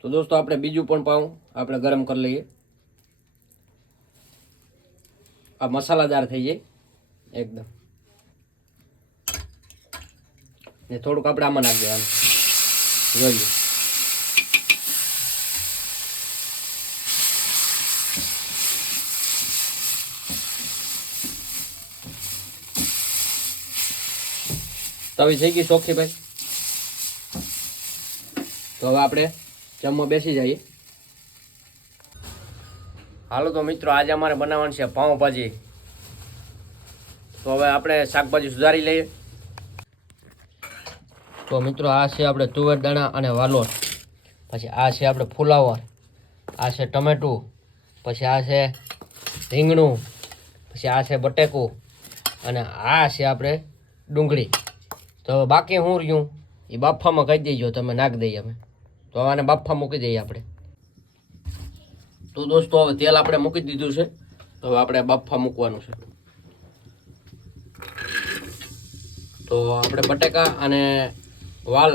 તો દોસ્તો આપણે બીજું પણ પાઉં આપણે ગરમ કરી લઈએ. આ મસાલાદાર થઈ જાય એકદમ. ને થોડુંક આપણે આમાં નાખી દેવાનું. જોઈએ તવી થઈ ગઈ ચોખ્ખી ભાઈ. તો હવે આપણે જમવા બેસી જઈએ. હાલો તો મિત્રો, આજે અમારે બનાવવાનું છે પાઉંભાજી. તો હવે આપણે શાકભાજી સુધારી લઈએ. તો મિત્રો, આ છે આપણે તુવેર દાણા અને વાલોર. પછી આ છે આપણે ફુલાવર. આ છે ટમેટું. પછી આ છે રીંગણું. પછી આ છે બટેકું. અને આ છે આપણે ડુંગળી. તો હવે બાકી હું રહ્યું એ બાફામાં કહી દેજો, તમે નાખી દઈએ અમે. તો હવે આને બાફા મૂકી દઈએ આપણે. તો દોસ્તો, હવે તેલ આપણે મૂકી દીધું છે. તો હવે આપણે બાફા મૂકવાનું છે. તો આપણે બટેકા અને વાલ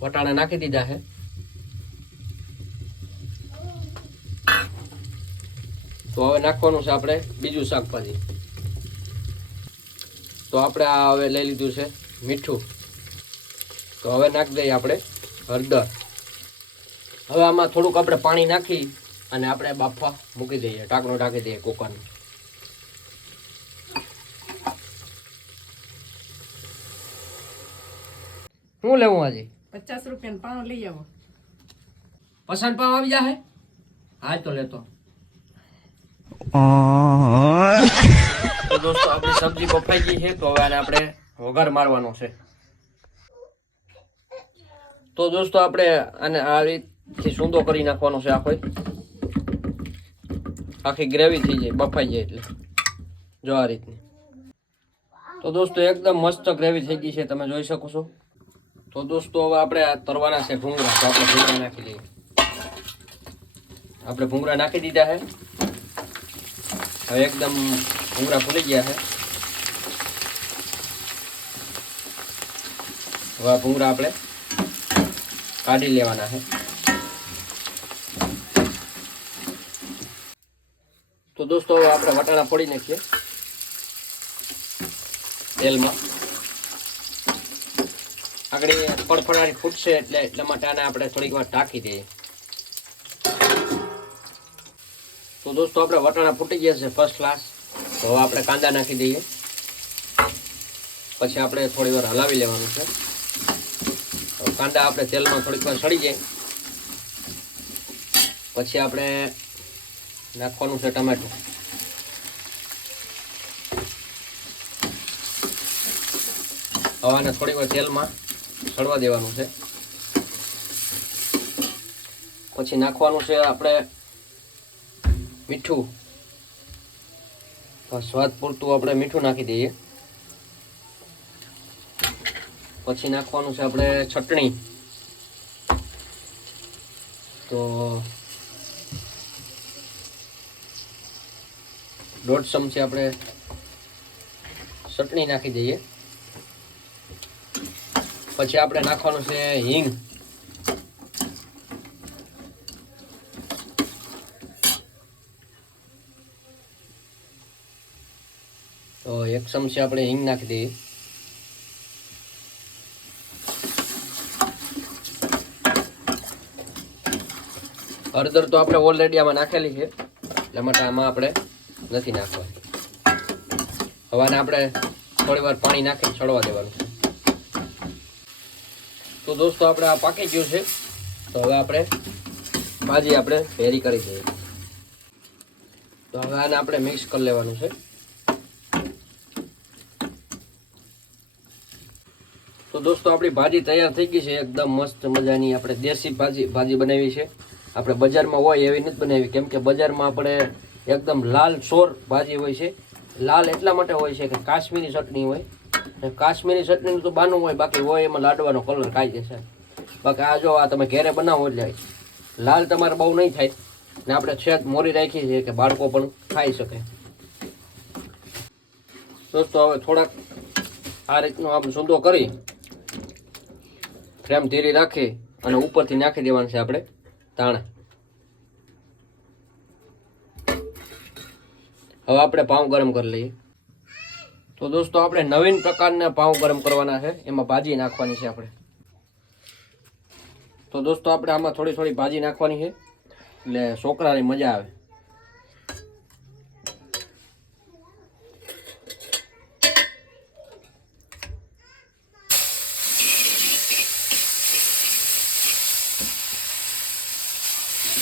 વટાણા નાખી દીધા છે. તો હવે નાખવાનું છે આપણે બીજું શાકભાજી. તો આપણે આ હવે લઈ લીધું છે મીઠું. તો હવે નાખી દઈએ આપણે હળદર. હવે આમાં થોડુંક આપણે પાણી નાખી અને આપણે બાફવા મૂકી દઈએ. ઢાંકણું ઢાંકી દઈએ કુકરનું. શું લેવું આજે? 50 રૂપિયા પાઉં લઈ આવો. પસંદ પાવ આવી જાય? હા તો લેતો. તો દોસ્તો, આપણી સબ્જી બફાઈ ગઈ છે. તો હવે આને આપણે વઘાર મારવાનો છે. તો દોસ્તો, આપણે આને આ રીતથી સૂંદો કરી નાખવાનો છે. આખી ગ્રેવી થઈ જાય, બફાઈ જાય એટલે. જો આ રીતની. તો દોસ્તો, એકદમ મસ્ત ગ્રેવી થઈ ગઈ છે, તમે જોઈ શકો છો. તો દોસ્તો, હવે આપણે તરવાના છે ભૂંગળા. તો આપણે ભૂંગળા નાખી દઈએ. આપણે ભૂંગળા નાખી દીધા છે. હવે એકદમ ભૂંગળા ફૂલી ગયા છે. હવે આ ભૂંગળા આપણે કાઢી લેવાના છે. તો દોસ્તો, હવે આપણે વટાણા ફોડી નાખીએ તેલમાં. આગળ ફળફળારી ફૂટશે એટલે એટલા માટે આને આપણે થોડીક વાર ઢાંકી દઈએ. તો દોસ્તો, આપણે વટાણા ફૂટી ગયા છે ફર્સ્ટ ક્લાસ. તો હવે આપણે કાંદા નાખી દઈએ. પછી આપણે થોડી વાર હલાવી લેવાનું છે. કાંદા આપણે તેલમાં થોડીક વાર સડી જાય પછી આપણે નાખવાનું છે ટમેટું. હવાને થોડી વાર તેલમાં સડવા દેવાનું છે. પછી નાખવાનું છે આપણે મીઠું. સ્વાદ પૂરતું આપણે મીઠું નાખી દઈએ. પછી નાખવાનું છે આપણે ચટણી. તો 1.5 ચમચી આપણે ચટણી નાખી દઈએ. પછી આપણે નાખવાનું છે હિંગ. તો 1 ચમચી આપણે હિંગ નાખી દઈએ. હળદર તો આપણે ઓલરેડી આમાં નાખેલી છે, એટલા માટે આમાં આપણે નથી નાખવાની. હવાને આપણે થોડી વાર પાણી નાખી છોડવા દેવાનું છે. તો દોસ્તો, આપણે આ પાકી ગયું છે. તો હવે આપણે ભાજી આપણે ભેરી કરી દઈએ. તો હવે આને આપણે મિક્સ કરી લેવાનું છે. તો દોસ્તો, આપણી ભાજી તૈયાર થઈ ગઈ છે. એકદમ મસ્ત મજાની આપણે દેશી ભાજી બનાવી છે. આપણે બજારમાં હોય એવી નથી બનાવી, કેમ કે બજારમાં આપણે એકદમ લાલ સોર ભાજી હોય છે. લાલ એટલા માટે હોય છે કે કાશ્મીરી ચટણી હોય. કાશ્મીરી ચટણીનું તો બાનું હોય, બાકી હોય એમાં લાડવાનો કલર ખાઈ જશે. બાકી આ જો આ તમે ઘેરે બનાવો એટલે લાલ તમારે બહુ નહીં થાય. ને આપણે છેદ મોરી રાખી છે કે બાળકો પણ ખાઈ શકે. દોસ્તો, હવે થોડાક આ રીતનો આપણે સૂંદો કરી ફ્રેમ ધીરી રાખી અને ઉપરથી નાખી દેવાનું છે આપણે ધાણા. હવે આપણે પાઉં ગરમ કરી લઈએ. તો દોસ્તો આપણે નવીન પ્રકારના પાઉં ગરમ કરવાના છે. એમાં ભાજી નાખવાની છે આપણે. તો દોસ્તો આપણે આમાં થોડી થોડી ભાજી નાખવાની છે એટલે છોકરાની મજા આવે.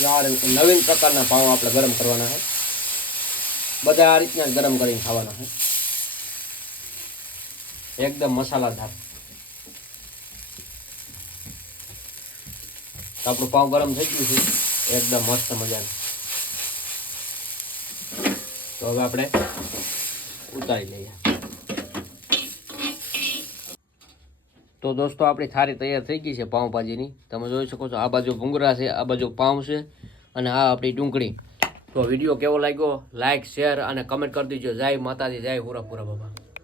યાર નવીન પ્રકારના પાઉં આપણે ગરમ કરવાના છે. બધા આ રીતના જ ગરમ કરીને ખાવાના છે, એકદમ મસાલાદાર. આપણું પાઉં ગરમ થઈ ગયું છે એકદમ મસ્ત મજાનું. તો હવે આપણે ઉતારી લઈએ. તો દોસ્તો આપણી થાળી તૈયાર થઈ ગઈ છે પાઉંભાજીની. તમે જોઈ શકો છો આ બાજુ ભૂંગળા છે, આ બાજુ પાઉં છે અને આ આપણી ડુંગળી. તો વિડીયો કેવો લાગ્યો લાઈક શેર અને કમેન્ટ કરી દીજો. જય માતાજી, જય હુરાપુરા બાબા.